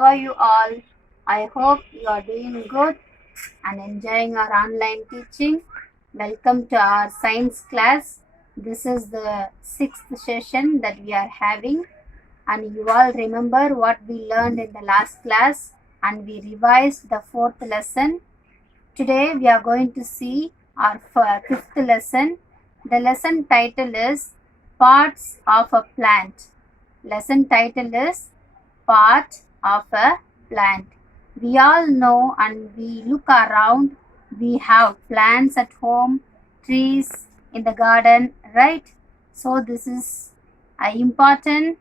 How are you all? I hope you are doing good and enjoying our online teaching. Welcome to our science class. This is the sixth session that we are having, and you all remember what we learned in the last class, and we revised the fourth lesson. Today we are going to see our fifth lesson. The lesson title is Parts of a Plant. Lesson title is Part of a Plant. We all know and we look around, we have plants at home, trees in the garden, right? So this is an important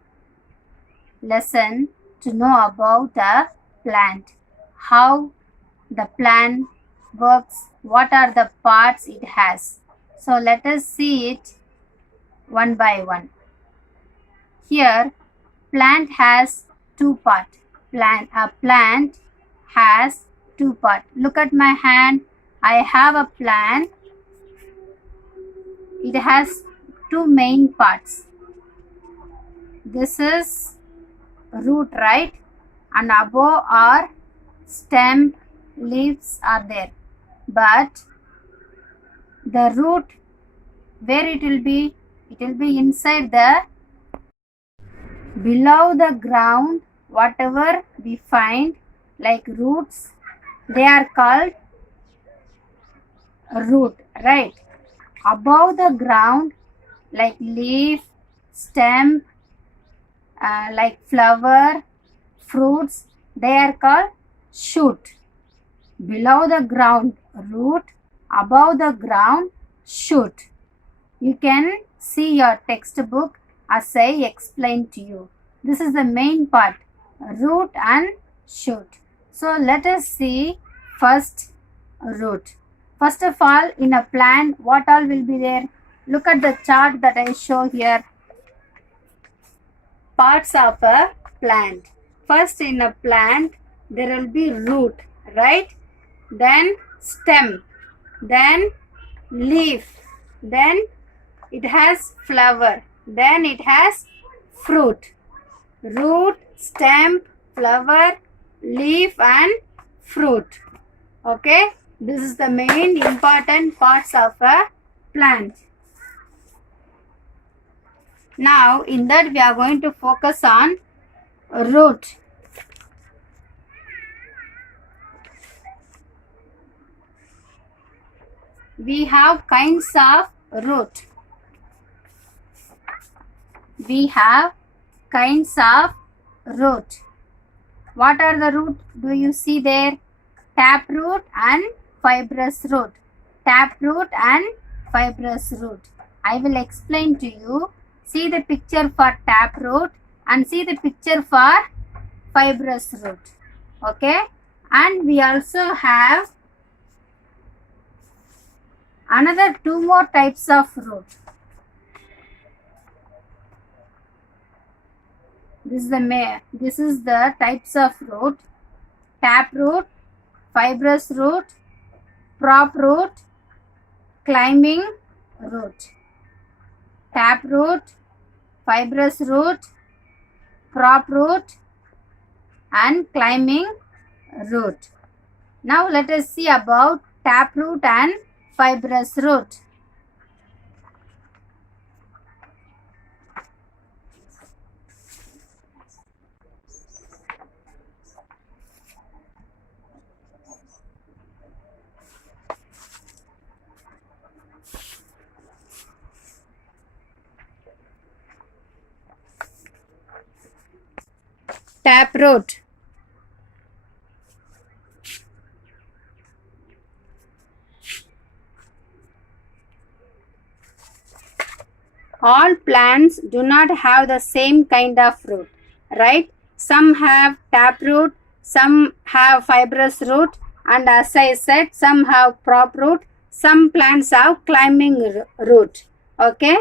lesson to know about a plant, how the plant works, what are the parts it has. So let us see it one by one. Here, plant has two parts. A plant has two parts. Look at my hand. I have a plant. It has two main parts. This is root, right? And above are stem, leaves are there. But the root, where it will be? It will be inside the below the ground. Whatever we find like roots, they are called root, right? Above the ground, like leaf, stem, like flower, fruits, they are called shoot. Below the ground, root. Above the ground, shoot. You can see your textbook as I explained to you. This is the main part, root and shoot. So let us see first root. First of all, in a plant, what all will be there? Look at the chart that I show here. Parts of a plant. First, in a plant, there will be root, right? Then stem, then leaf, then it has flower, then it has fruit. Root, stem, flower, leaf and fruit. Okay, this is the main important parts of a plant. Now in that we are going to focus on root. We have kinds of root. We have kinds of root. What are the root? Do you see there? Taproot and fibrous root. Taproot and fibrous root. I will explain to you. See the picture for taproot and see the picture for fibrous root. Okay? And we also have another two more types of root. This is the types of root: taproot, fibrous root, prop root, climbing root. Taproot, fibrous root, prop root and climbing root. Now let us see about taproot and fibrous root. Taproot. All plants do not have the same kind of root, right? Some have taproot, some have fibrous root, and as I said, some have prop root, some plants have climbing root. Okay?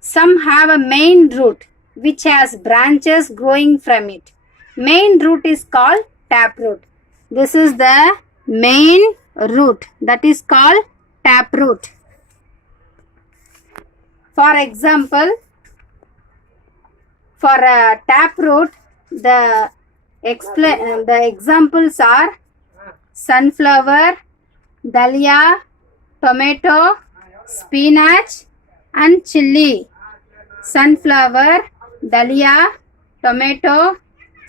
Some have a main root which has branches growing from it. Main root is called taproot. This is the main root, that is called taproot. For example, for a taproot, the The examples are sunflower, dahlia, tomato, spinach and chili. Sunflower, dahlia, tomato,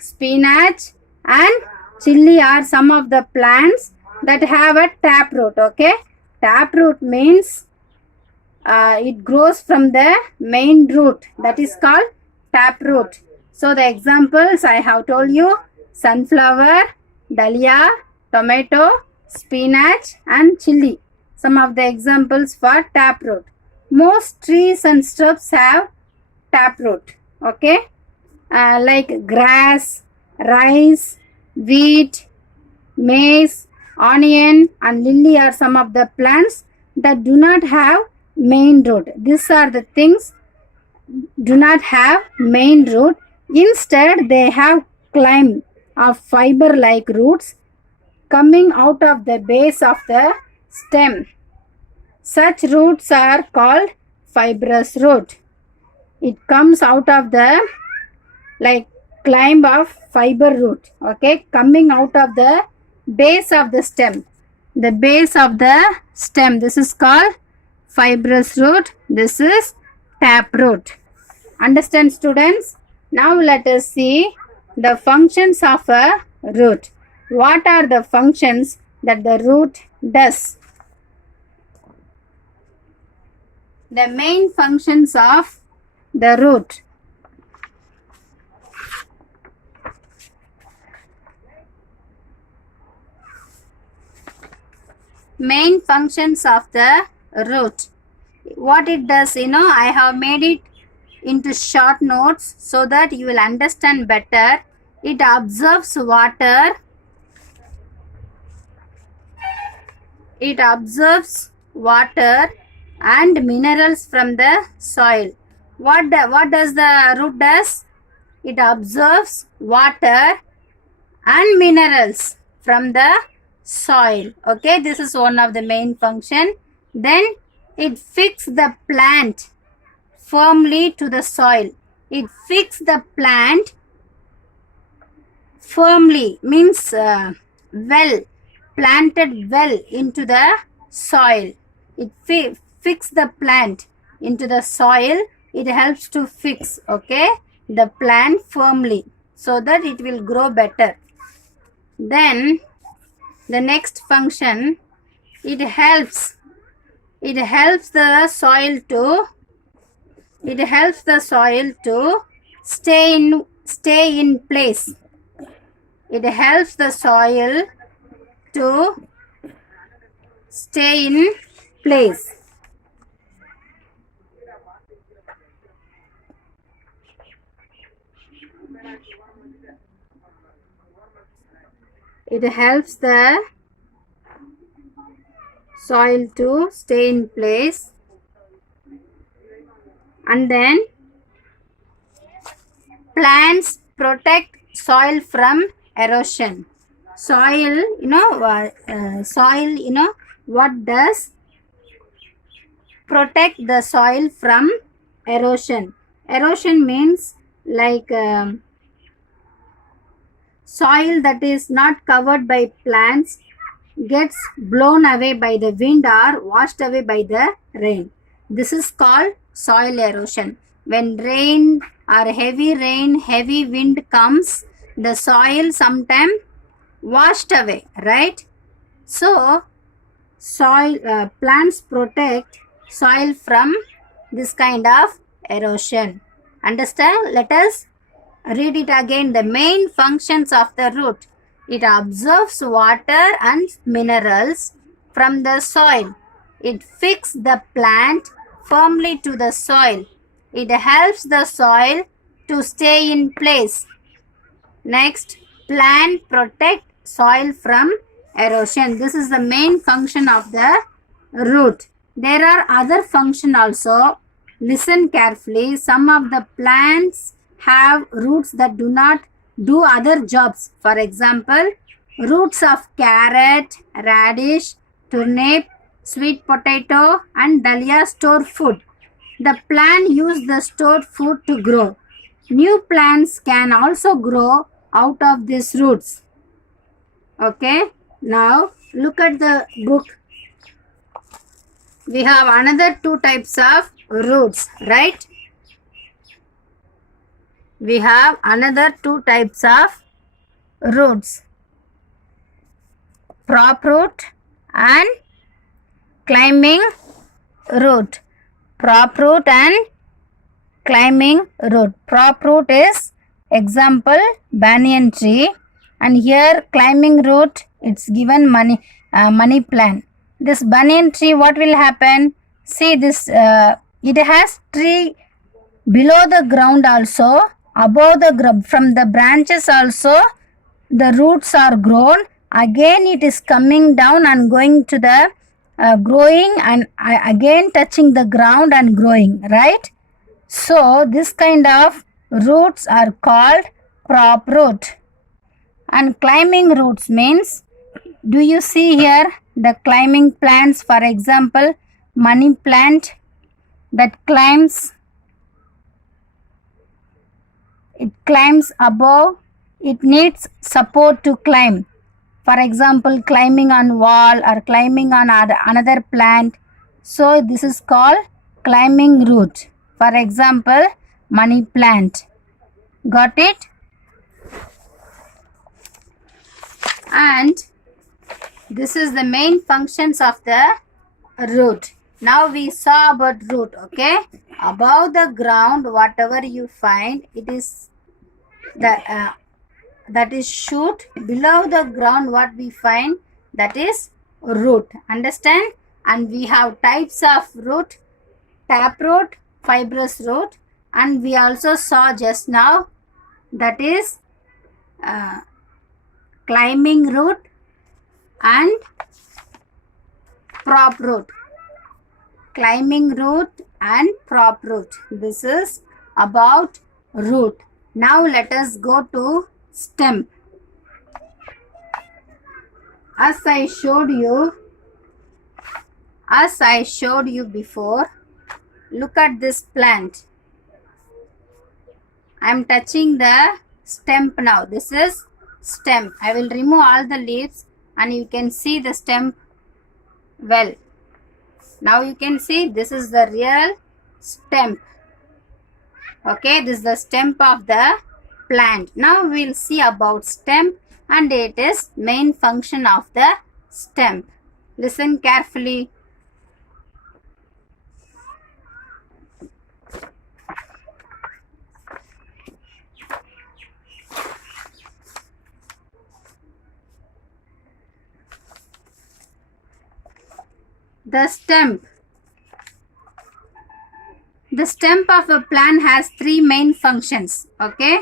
spinach and chili are some of the plants that have a taproot. Okay, taproot means it grows from the main root, that is called taproot. So the examples I have told you: sunflower, dahlia, tomato, spinach and chili. Some of the examples for taproot. Most trees and shrubs have taproot. Okay, like grass, rice, wheat, maize, onion and lily are some of the plants that do not have main root. These are the things do not have main root. Instead, they have climb of fiber like roots coming out of the base of the stem. Such roots are called fibrous root. It comes out of the climb of fiber root. Okay, coming out of the base of the stem. The base of the stem. This is called fibrous root. This is taproot. Understand, students? Now let us see the functions of a root. What are the functions that the root does? The main functions of the root. Main functions of the root. What it does, I have made it into short notes so that you will understand better. It absorbs water. It absorbs water and minerals from the soil. What does the root does? It absorbs water and minerals from the soil. Okay, this is one of the main function. Then it fixes the plant firmly to the soil. It fixes the plant firmly means well, planted well into the soil. It fix the plant into the soil. It helps to fix, okay, the plant firmly so that it will grow better. Then the next function, it helps the soil to stay in place. It helps the soil to stay in place. It helps the soil to stay in place. And then plants protect soil from erosion. Soil, what does? Protect the soil from erosion. Erosion means soil that is not covered by plants gets blown away by the wind or washed away by the rain. This is called soil erosion. When rain or heavy rain, heavy wind comes, the soil sometimes washed away, right? So plants protect soil from this kind of erosion. Understand? Let us read it again. The main functions of the root. It absorbs water and minerals from the soil. It fixes the plant firmly to the soil. It helps the soil to stay in place. Next, plant protect soil from erosion. This is the main function of the root. There are other functions also. Listen carefully. Some of the plants have roots that do not do other jobs. For example, roots of carrot, radish, turnip, sweet potato and dahlia store food. The plant uses the stored food to grow. New plants can also grow out of these roots. Okay, now look at the book. We have another two types of roots, right? We have another two types of roots, prop root and climbing root. Prop root and climbing root. Prop root is example banyan tree, and here climbing root, it's given money plant. This banyan tree, what will happen? See this, it has tree below the ground also, above the ground, from the branches also the roots are grown. Again it is coming down and going to the growing, and again touching the ground and growing, right? So this kind of roots are called prop root. And climbing roots means, do you see here the climbing plants? For example, money plant that climbs, it climbs above, it needs support to climb. For example, climbing on wall or climbing on another plant. So this is called climbing root. For example, money plant. Got it? And this is the main functions of the root. Now we saw about root, okay? Above the ground, whatever you find, it is the that is shoot. Below the ground, what we find, that is root. Understand? And we have types of root: tap root, fibrous root, and we also saw just now, that is climbing root and prop root. Climbing root and prop root. This is about root. Now let us go to stem. As I showed you before, look at this plant. I am touching the stem now. This is stem. I will remove all the leaves and you can see the stem well. Now you can see this is the real stem. Okay, this is the stem of the plant. Now we will see about stem, and it is main function of the stem. Listen carefully. The stem. The stem of a plant has three main functions. Okay.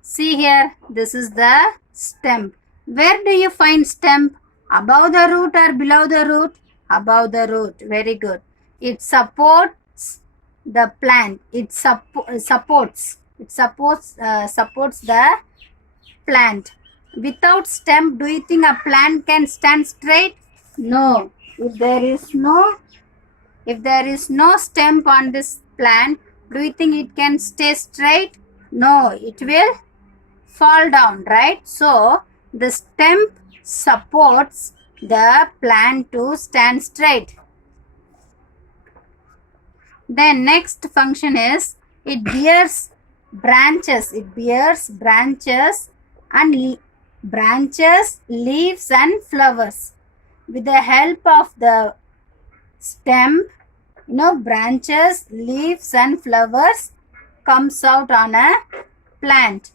See here, this is the stem. Where do you find stem? Above the root or below the root? Above the root. Very good. It supports the plant. It supports the plant. Without stem, do you think a plant can stand straight? No. If there is no stem on this plant, do you think it can stay straight? No, it will fall down, right? So the stem supports the plant to stand straight. Then next function is, it bears branches. It bears branches, leaves and flowers. With the help of the stem, branches, leaves and flowers comes out on a plant.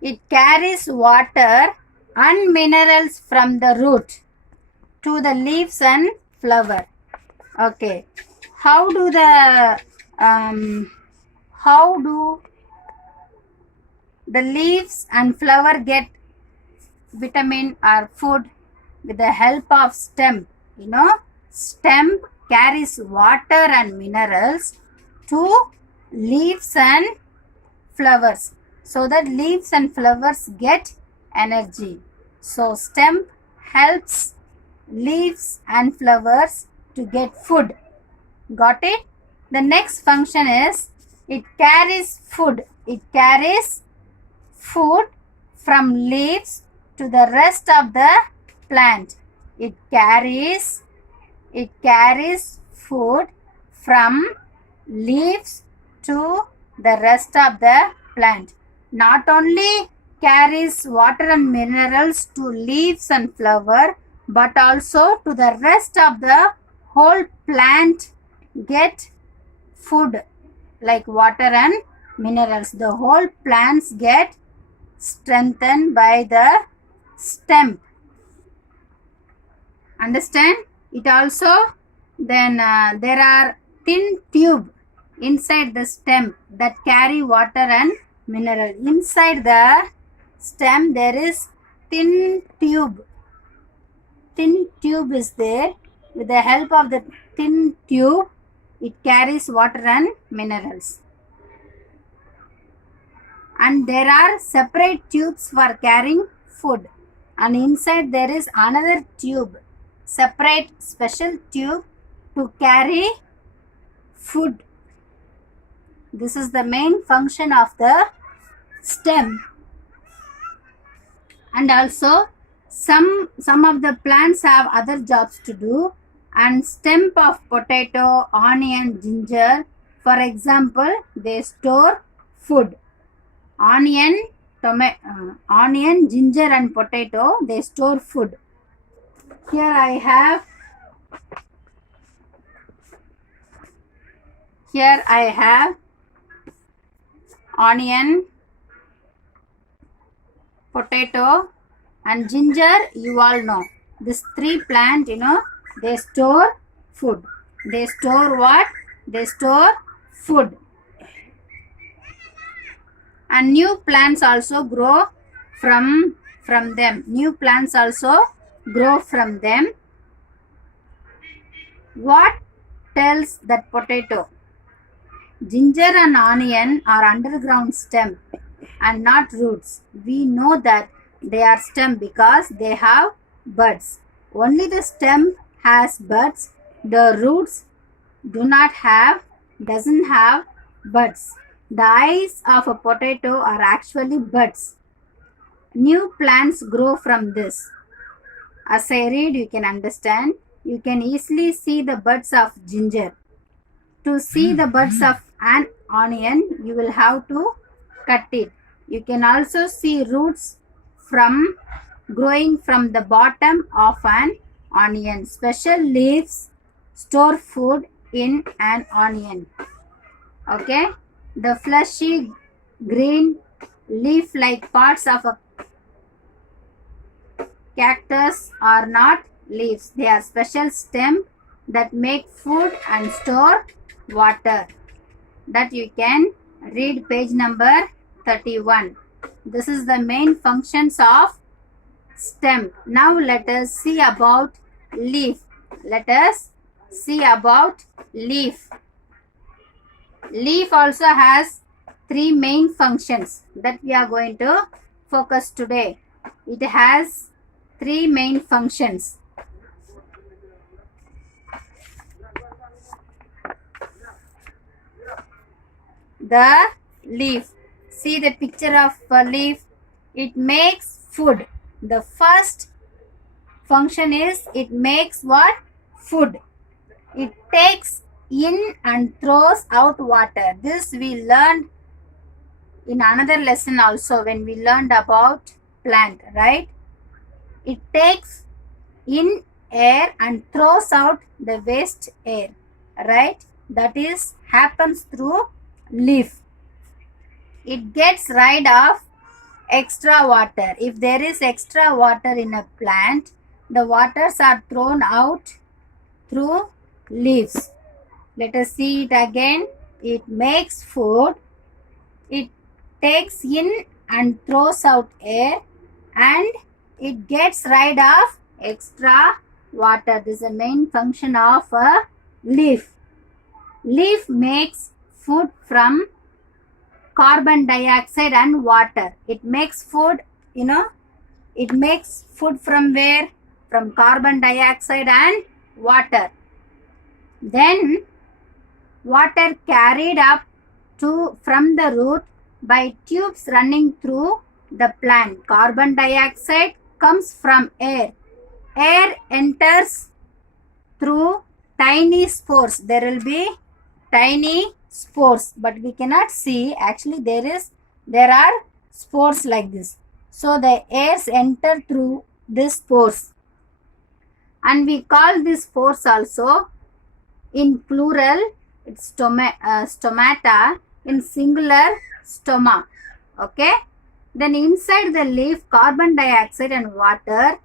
It carries water and minerals from the root to the leaves and flower. Okay. How do the leaves and flower get vitamin or food? With the help of stem. Stem carries water and minerals to leaves and flowers, so that leaves and flowers get energy. So stem helps leaves and flowers to get food. Got it? The next function is, it carries food. It carries food from leaves to the rest of the plant. It carries food from leaves to the rest of the plant. Not only carries water and minerals to leaves and flower, but also to the rest of the whole plant get food like water and minerals. The whole plants get strengthened by the stem. Understand? It also then there are thin tube inside the stem that carry water and mineral. Inside the stem there is thin tube. Thin tube is there. With the help of the thin tube, it carries water and minerals. And there are separate tubes for carrying food. And inside there is another tube, separate special tube to carry food. This is the main function of the stem. And also some of the plants have other jobs to do, and stem of potato, onion, ginger, for example, they store food. Onion, ginger and potato, they store food. Here I have onion, potato and ginger. You all know this three plant, they store food. They store what? They store food. And new plants also grow from them. New plants also grow from them. What tells that potato? Ginger and onion are underground stem and not roots. We know that they are stem because they have buds. Only the stem has buds. The roots doesn't have buds. The eyes of a potato are actually buds. New plants grow from this. As I read, you can understand. You can easily see the buds of ginger. To see the buds of an onion, you will have to cut it. You can also see roots growing from the bottom of an onion. Special leaves store food in an onion. Okay? The fleshy green leaf-like parts of a cactus are not leaves. They are special stem that make food and store water. That you can read page number 31. This is the main functions of stem. Now let us see about leaf. Let us see about leaf. Leaf also has three main functions that we are going to focus today. It has three main functions. The leaf. See the picture of a leaf. It makes food. The first function is it makes what? Food. It takes in and throws out water. This we learned in another lesson also when we learned about plant, right? It takes in air and throws out the waste air, right? That is happens through leaf. It gets rid of extra water. If there is extra water in a plant, the waters are thrown out through leaves. Let us see it again. It makes food. It takes in and throws out air, and it gets rid of extra water. This is the main function of a leaf. Leaf makes food from carbon dioxide and water. It makes food, it makes food from where? From carbon dioxide and water. Then water carried up from the root by tubes running through the plant. Carbon dioxide comes from air. Air enters through tiny spores. There will be tiny spores, but we cannot see. Actually, there are spores like this. So the airs enter through these spores, and we call these spores also in plural it's stomata, in singular stoma. Okay. Then inside the leaf, carbon dioxide and water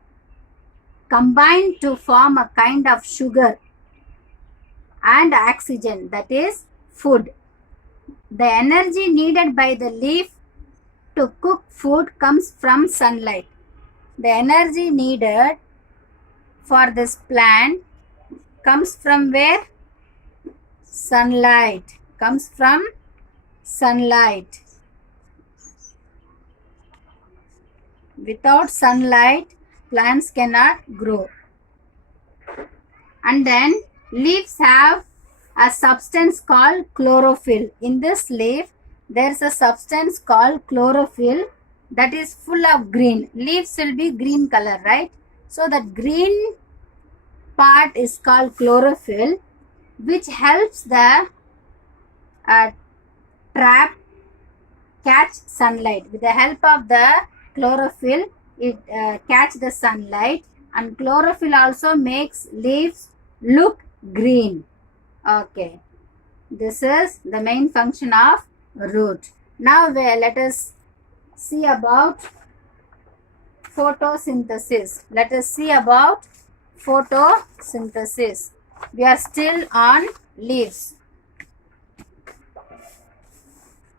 combine to form a kind of sugar and oxygen, that is food. The energy needed by the leaf to cook food comes from sunlight. The energy needed for this plant comes from where? Sunlight. Comes from sunlight. Without sunlight, plants cannot grow. And then leaves have a substance called chlorophyll. In this leaf, there is a substance called chlorophyll that is full of green. Leaves will be green color, right? So the green part is called chlorophyll, which helps the trap catch sunlight. With the help of the chlorophyll, it catch the sunlight, and chlorophyll also makes leaves look green. Okay, this is the main function of root. Now let us see about photosynthesis. Let us see about photosynthesis. We are still on leaves.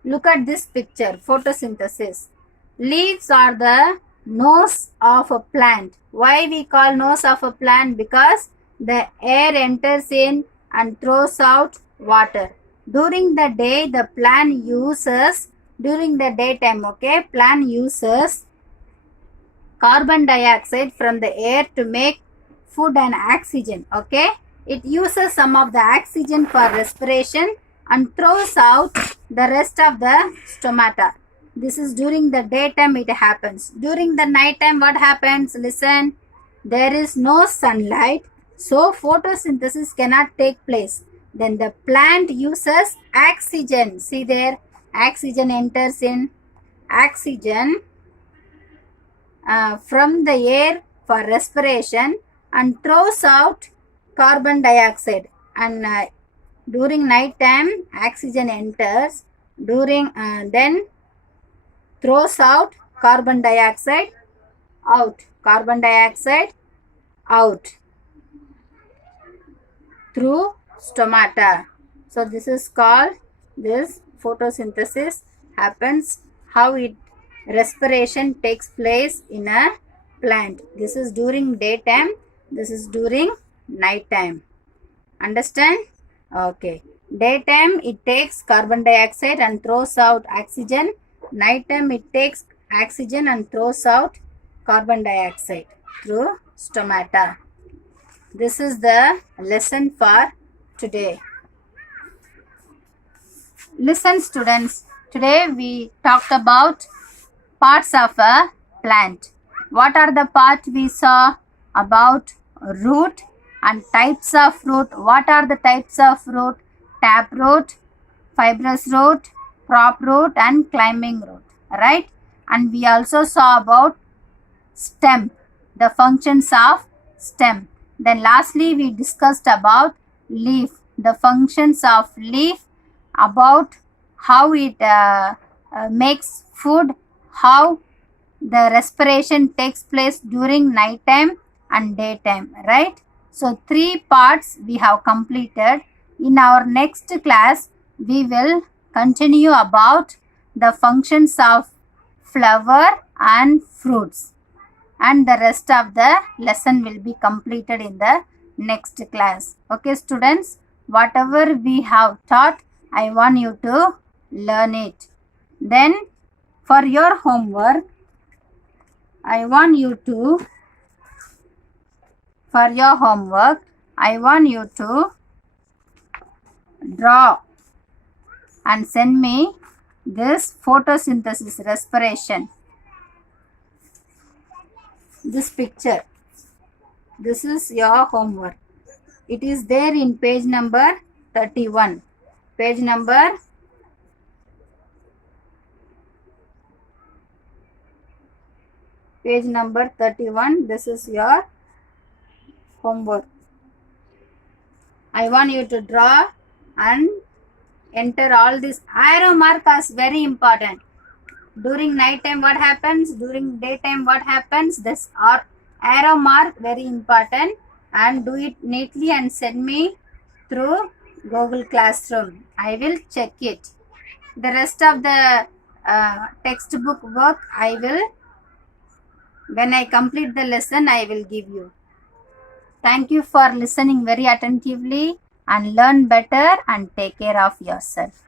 Look at this picture, photosynthesis. Leaves are the nose of a plant. Why we call nose of a plant? Because the air enters in and throws out water. During the day, the plant uses, during the daytime, okay, plant uses carbon dioxide from the air to make food and oxygen, okay. It uses some of the oxygen for respiration and throws out the rest of the stomata. This is during the daytime it happens. During the night time what happens? Listen, there is no sunlight, so photosynthesis cannot take place. Then the plant uses oxygen. See there, oxygen enters in. Oxygen from the air for respiration and throws out carbon dioxide. And during night time oxygen enters, during then throws out carbon dioxide out. Carbon dioxide out through stomata. So this is called, this photosynthesis happens, how it respiration takes place in a plant. This is during daytime, this is during night time. Understand? Okay. Daytime it takes carbon dioxide and throws out oxygen. Night time it takes oxygen and throws out carbon dioxide through stomata. This is the lesson for today. Listen students, today we talked about parts of a plant. What are the parts we saw? About root and types of root. What are the types of root? Taproot, fibrous root, prop root and climbing root, right? And we also saw about stem, the functions of stem. Then lastly we discussed about leaf, the functions of leaf, about how it makes food, how the respiration takes place during night time and daytime, right? So 3 parts we have completed. In our next class we will continue about the functions of flower and fruits, and the rest of the lesson will be completed in the next class. Okay students, whatever we have taught, I want you to learn it. Then for your homework, I want you to draw and send me this photosynthesis respiration. this picture. This is your homework. It is there in page number 31. Page number 31. This is your homework. I want you to draw and enter all this. Arrow mark is very important. During night time what happens, during daytime what happens, this arrow mark very important, and do it neatly and send me through Google Classroom. I will check it. The rest of the textbook work I will, when I complete the lesson, I will give you. Thank you for listening very attentively, and learn better and take care of yourself.